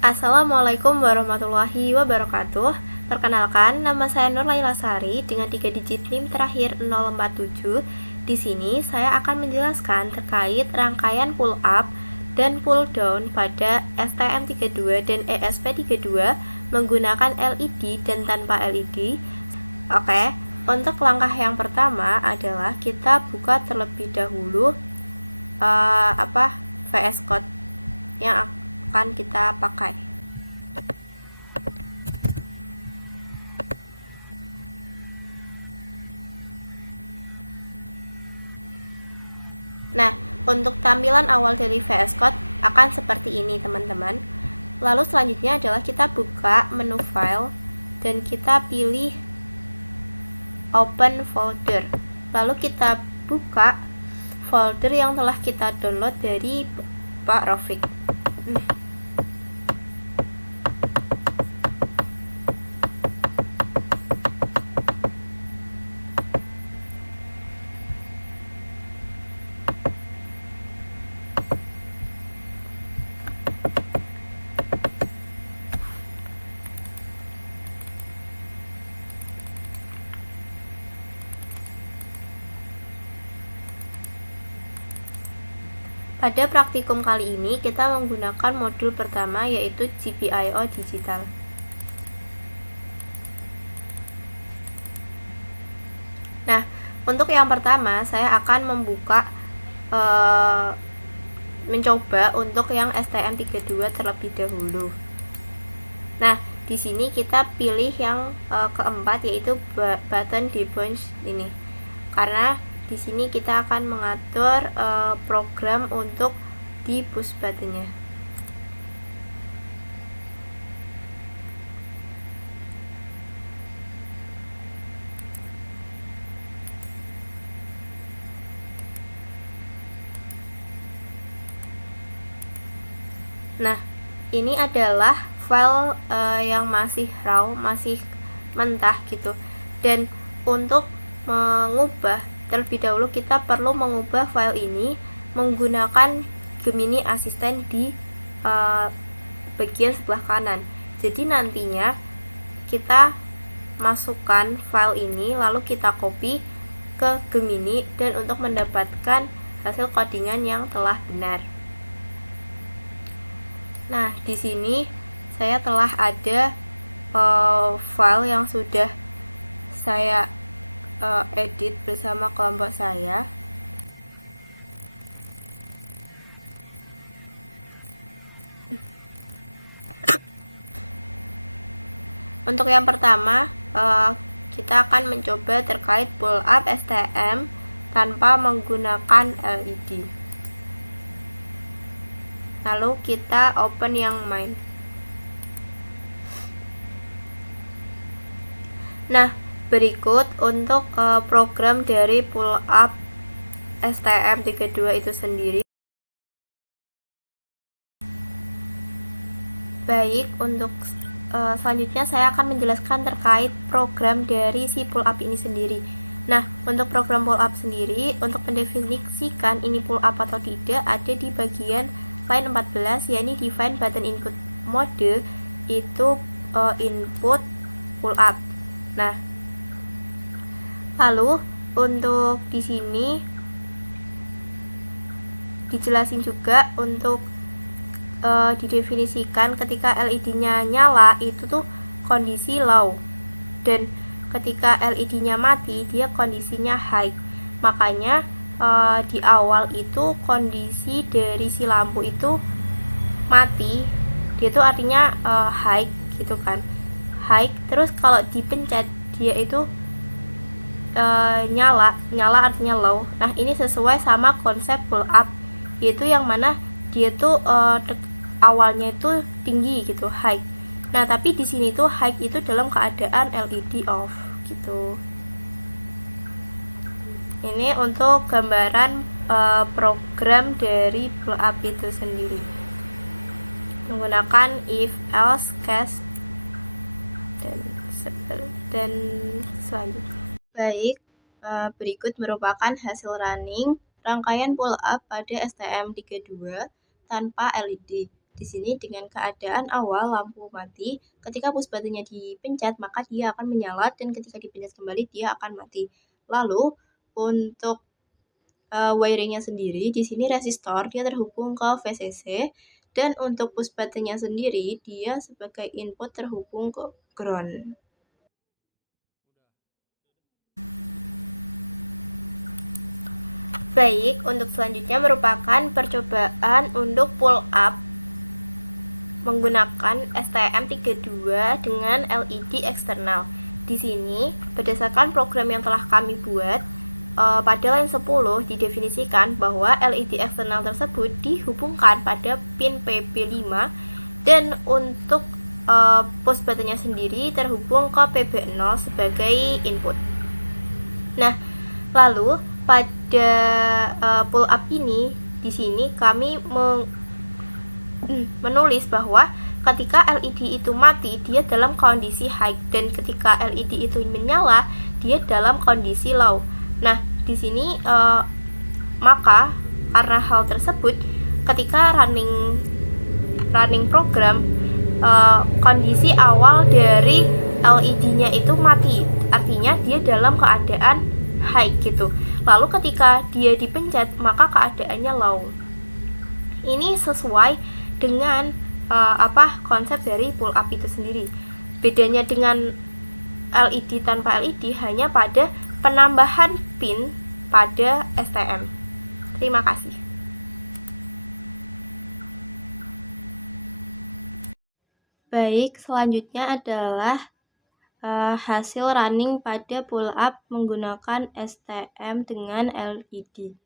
Assalamualaikum warahmatullahi wabarakatuh. Perkenalkan, nama saya Nur Laila Sari dengan 3 digit NIM terakhir 047. Di sini saya akan menjelaskan terkait rangkaian pull up dan pull down pada STM32 dan ESP32 menggunakan LED dan tanpa LED. Oke, untuk langkah yang pertama adalah kita buka terlebih dahulu VS Code yang akan kita pakai. Nah, untuk tampilan awal dari VS Code akan seperti ini, teman-teman. Lalu selanjutnya adalah kita buka menu file dan kita pilih open folder. Lalu kita buka folder yang telah kita download dari Pak Rafiq. Pada praktikum kali ini kita menggunakan modul pertama yaitu GPIO Digital. Nah, untuk yang pertama saya akan mencoba untuk yang STM32 terlebih dahulu. Nah, di sini kita pilih yang keempat yaitu button debounce ini. Karena di sini kita akan mengatur program untuk di push buttonnya. Nah, ini adalah file yang masih raw, masih mentah gitu. Dan untuk mengubah terlebih dahulu kita perlu mengubah file ini menggunakan Gemini Assistant di bagian sebelah kanan. Jadi nantinya kita masukkan file ini lalu kita copy ke Gemini dan untuk mendapatkan hasil codingan yang telah benar. Nah, di sini saya telah ada file yang sudah saya edit bersama kelompok saya. Untuk yang pertama, kita akan mencoba terkait pull up STM tanpa menggunakan LED. Lalu kita open yang main. Nah, berikut untuk program dari pull up STM32 itu sendiri. Baik, untuk selanjutnya saya akan menjelaskan terkait program dari si pull up ini sendiri. Nah, untuk program pull up sendiri, untuk mendefinisikan ini pull up atau tidak ada di bagian line 14, yakni define button input mode itu input pull up. Nah, lalu untuk di sini dijelasin juga untuk didefinisikan ketika LED-nya nyala itu tuh kondisi low, dan ketika LED-nya mati dia kondisinya high. Makanya di awal itu kondisi dari si lampu itu mati, dia tuh artinya high gitu kan, high. Terus kalau dipencet dia itu nyala artinya low. Nah, ini sesuai sama konsep pull up, yaitu yang mana dia tuh awalnya itu tinggi gitu, high. Nah, tapi di sini tuh high itu dalam keadaan LED off gitu. Ini untuk gambaran program dari pull up itu sendiri menggunakan if, else, case dan selanjutnya. Baik, berikut merupakan hasil running rangkaian pull up pada STM32 tanpa LED. Di sini dengan keadaan awal lampu mati, ketika push buttonnya dipencet maka dia akan menyala, dan ketika dipencet kembali dia akan mati. Lalu untuk wiringnya sendiri, di sini resistor dia terhubung ke VCC, dan untuk push buttonnya sendiri dia sebagai input terhubung ke ground. Baik, untuk selanjutnya merupakan percobaan untuk pull up menggunakan STM32 dengan LED eksternal. Di sini, berdasarkan program yang telah kami buat, pada line 10 didefinisikan bahwa LED eksternal tersebut dihubungkan pada pin PB5, dan untuk push buttonnya sendiri terhubung ke PB0 sebagai input. Nah, lalu pada pull up ini, di sini kami menulis bahwa ketika LED itu mati dia dalam kondisi high, dan ketika LED itu menyala dia dalam kondisi low. Nah, di sini maka karena hal tersebut, ketika running program, kondisi awal dari LED-nya itu mati, artinya dia dalam keadaan high gitu. Lalu ketika dia dipencet maka keadaannya low. Ini sesuai dengan konsep dari pull up itu sendiri. Bedanya dengan LED tanpa LED hanya pada penambahan pin pada STM. Terima kasih. Baik, selanjutnya adalah hasil running pada pull up menggunakan STM dengan LED.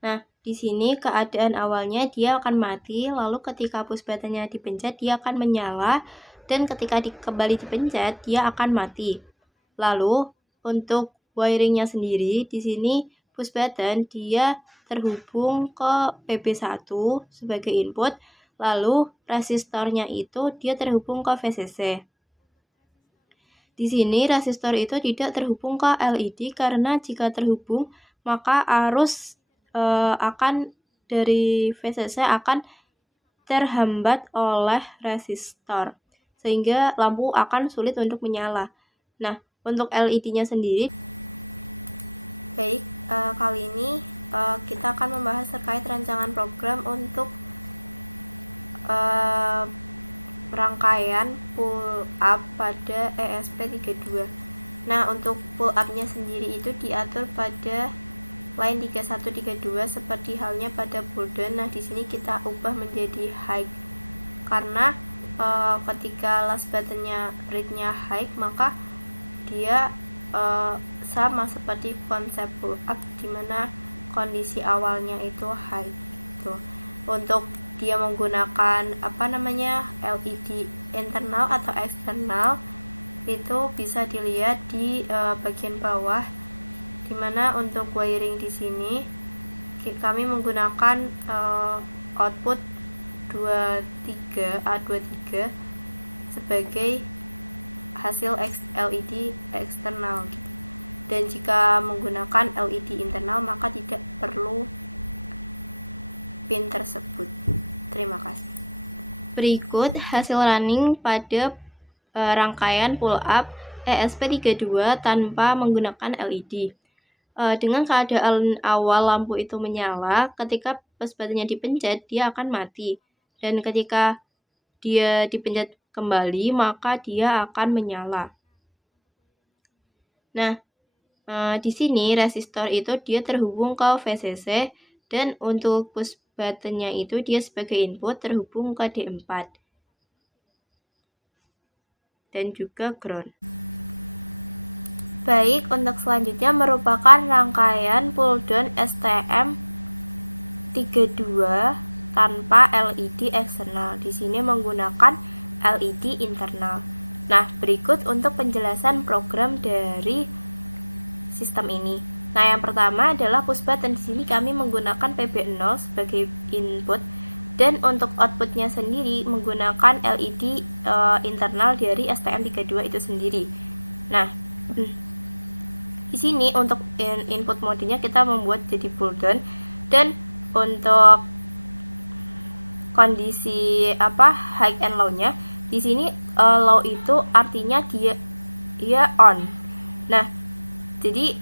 Nah, di sini keadaan awalnya dia akan mati, lalu ketika push buttonnya dipencet dia akan menyala, dan ketika kembali dipencet dia akan mati. Lalu untuk wiringnya sendiri, di sini push button dia terhubung ke PB1 sebagai input, lalu resistornya itu dia terhubung ke VCC. Di sini resistor itu tidak terhubung ke LED karena jika terhubung maka arus akan dari VCC akan terhambat oleh resistor, sehingga lampu akan sulit untuk menyala. Nah, untuk LED-nya sendiri, baik, kali ini kita akan membahas terkait rancangan program untuk rangkaian pull up pada ESP32. Nah, untuk pull up-nya sendiri itu diatur pada line 3132 seperti halnya pada pull down. Nah, di sini kita ubah menjadi high karena ketika last buttonnya read-nya high maka dia sama seperti konsep pull up dimana kondisi awalnya itu high gitu. Untuk dia menggunakan LED internal atau eksternal itu bisa dilihat di bagian bawah, dimana untuk wiring di sini kami menggunakan output 23A23 sebagai hasil LED eksternal gitu. Dan jika menggunakan LED internal maka tidak perlu pin tersebut. Terima kasih. Berikut hasil running pada rangkaian pull up ESP32 tanpa menggunakan LED. Dengan keadaan awal lampu itu menyala, ketika push buttonnya dipencet dia akan mati, dan ketika dia dipencet kembali maka dia akan menyala. Nah, di sini resistor itu dia terhubung ke VCC, dan untuk push buttonnya itu dia sebagai input terhubung ke D4 dan juga ground. Baik, untuk selanjutnya merupakan rangkaian pull down STM32 tanpa LED eksternal. Di sini menggunakan LED internal. Nah, berikut untuk penjelasan program dari sistem ini. Nah, yang pertama adalah push button. Di sini kami menggunakan PB0 sebagai input, dan untuk outputnya sendiri menggunakan LED internal dari STM32 itu sendiri. Nah, di sini untuk input modenya kita membuat jadi pull down, dan untuk kondisi high and low-nya. Di sini low itu artinya dia on. Nah, jadi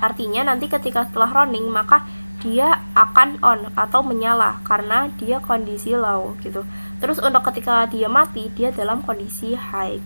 artinya nanti ketika setelah running maka dia akan on atau menyala karena dia kondisi low gitu. Terus untuk ketika dia mati, dia dalam kondisi high.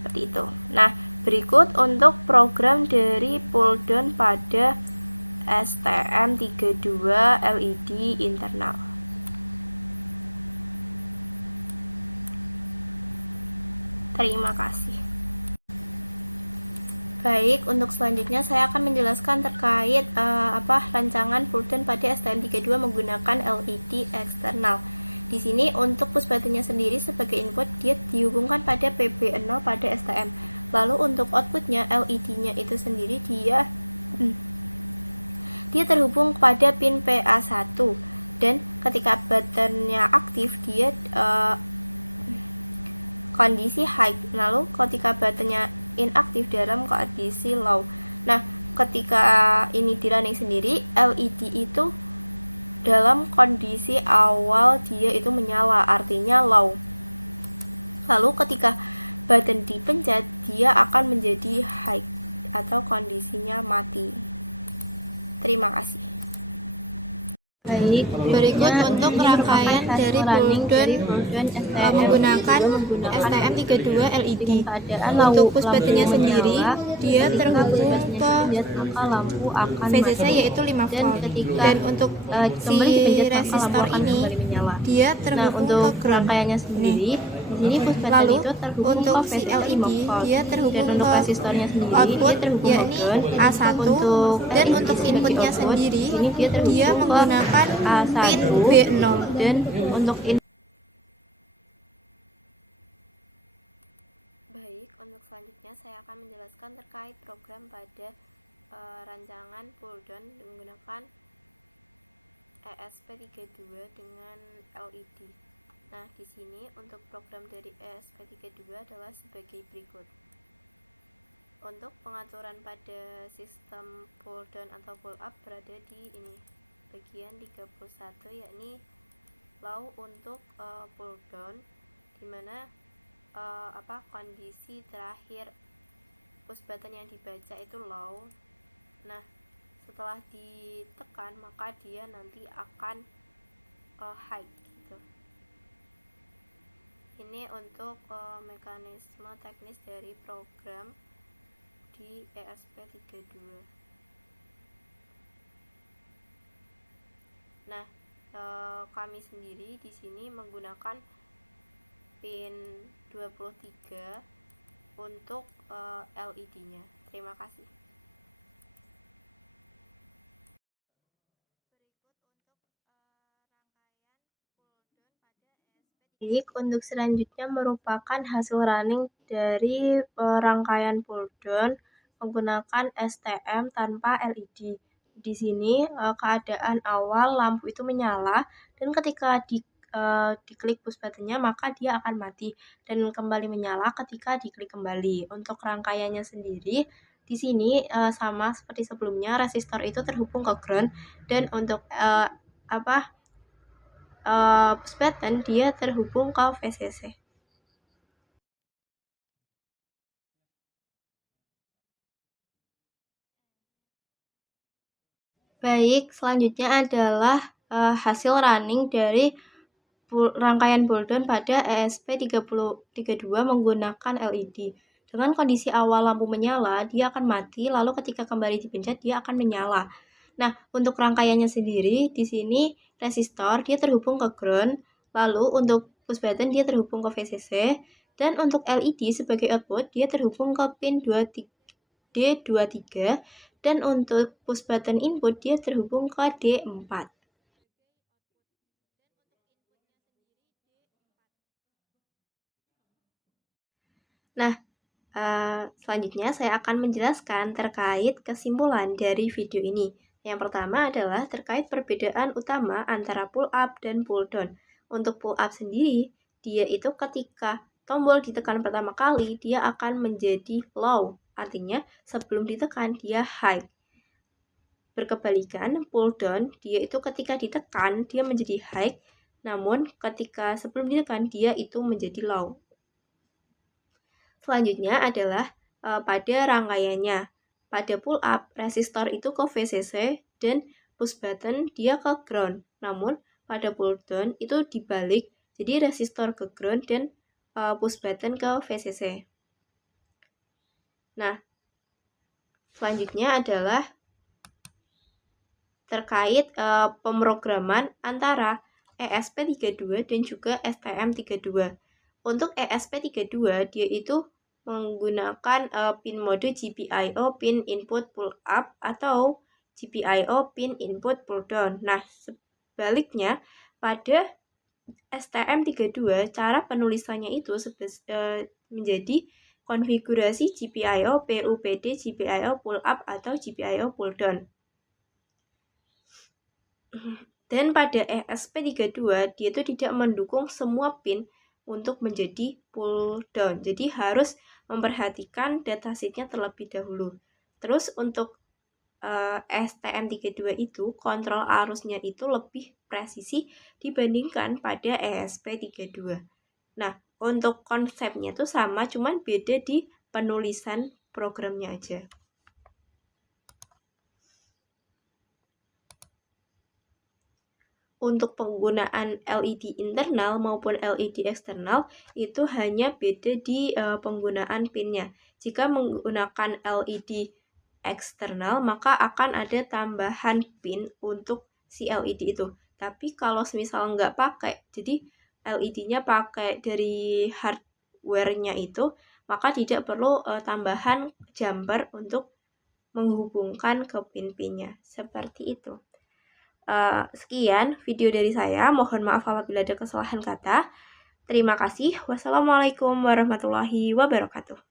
Seperti itu. Nah, berikut untuk program dari pull down pada STM32 LED internal. Terima kasih. Baik, untuk selanjutnya saya akan menjelaskan terkait rancangan pull down pada STM32 menggunakan LED eksternal. Di sini untuk push buttonnya sendiri sebagai input dia dihubungkan pada PB0 pada STM. Lalu untuk outputnya LED-nya itu sendiri dia terhubung kepada pin PA1 dan ketika buttonnya aktif dia kondisi high. Lalu ketika buttonnya inaktif dalam kondisi low. Nah, ketika ini di running sendiri, LED itu dalam kondisi awal dia itu menyala, artinya low. Lalu ketika button dipencet, dia akan menjadi high atau kondisinya mati. Terima kasih. Baik, berikut untuk rangkaian dari running dari function STM menggunakan STM32 LED. Keadaan Untuk push buttonnya sendiri dia terhubung ke maka lampu akan VCC yaitu 5 volt. Dan untuk kembali dipencet maka lampu resistor akan ini kembali menyala. dia Nah, terhubung untuk ke ground. rangkaiannya sendiri di sini push button Lalu, itu terhubung untuk ke VCC LED 5 volt dia terhubung dan untuk ke resistornya sendiri output, dia terhubung ke yakni ground. A1 Untuk dan LED untuk sebagai inputnya output sendiri di sini dia terhubung dia ke menggunakan A1 pin B0. dan untuk Baik, untuk selanjutnya saya akan menjelaskan terkait program pada rancangan pull down menggunakan ESP32 dengan LED. Nah, di sini untuk program dari ESP32 adalah sebagai berikut. Untuk pengaturan pada sistem pull down atau pull up berada di ini bagian 31, yakni low untuk pull down, dimana kondisi terakhir push button yang dibaca itu low. Nah, setelah ditekan maka dia nanti akan high gitu. Ini untuk mekanisme teknis dari program di ESP32. Nah, kami sendiri di sini menggunakan pin 23 untuk LED-nya. Terima kasih. Baik, untuk selanjutnya merupakan hasil running dari rangkaian pull down menggunakan STM tanpa LED. Di sini keadaan awal lampu itu menyala dan ketika diklik push buttonnya maka dia akan mati dan kembali menyala ketika diklik kembali. Untuk rangkaiannya sendiri di sini sama seperti sebelumnya, resistor itu terhubung ke ground dan untuk push button dia terhubung ke VCC. Baik, selanjutnya adalah hasil running dari rangkaian pull down pada ESP32 menggunakan LED. Dengan kondisi awal lampu menyala, dia akan mati, lalu ketika kembali dipencet dia akan menyala. Nah, untuk rangkaiannya sendiri di sini resistor dia terhubung ke ground, lalu untuk push button dia terhubung ke VCC, dan untuk LED sebagai output dia terhubung ke pin D23 dan untuk push button input dia terhubung ke D4. Nah, selanjutnya saya akan menjelaskan terkait kesimpulan dari video ini. Yang pertama adalah terkait perbedaan utama antara pull up dan pull down. Untuk pull up sendiri, dia itu ketika tombol ditekan pertama kali, dia akan menjadi low. Artinya sebelum ditekan dia high. berkebalikan, pull down dia itu ketika ditekan dia menjadi high, namun ketika sebelum ditekan dia itu menjadi low. Selanjutnya adalah pada rangkaiannya. Pada pull up, resistor itu ke VCC dan push button dia ke ground. Namun pada pull down itu dibalik, jadi resistor ke ground dan push button ke VCC. Nah, selanjutnya adalah terkait pemrograman antara ESP32 dan juga STM32. Untuk ESP32 dia itu menggunakan pin mode GPIO pin input pull up atau GPIO pin input pull down. Nah, sebaliknya pada STM32 cara penulisannya itu menjadi konfigurasi GPIO PUPD GPIO pull up atau GPIO pull down. Dan pada ESP32 dia itu tidak mendukung semua pin untuk menjadi pull down. Jadi harus memperhatikan datasheetnya terlebih dahulu. Terus untuk STM32 itu kontrol arusnya itu lebih presisi dibandingkan pada ESP32. Nah, untuk konsepnya itu sama, cuman beda di penulisan programnya aja. Untuk penggunaan LED internal maupun LED eksternal itu hanya beda di penggunaan pinnya. Jika menggunakan LED eksternal maka akan ada tambahan pin untuk si LED itu. Tapi kalau misal nggak pakai, jadi LED-nya pakai dari hardware-nya itu, maka tidak perlu tambahan jumper untuk menghubungkan ke pin-pinnya. Seperti itu. Sekian video dari saya. Mohon maaf apabila ada kesalahan kata. Terima kasih. Wassalamualaikum warahmatullahi wabarakatuh.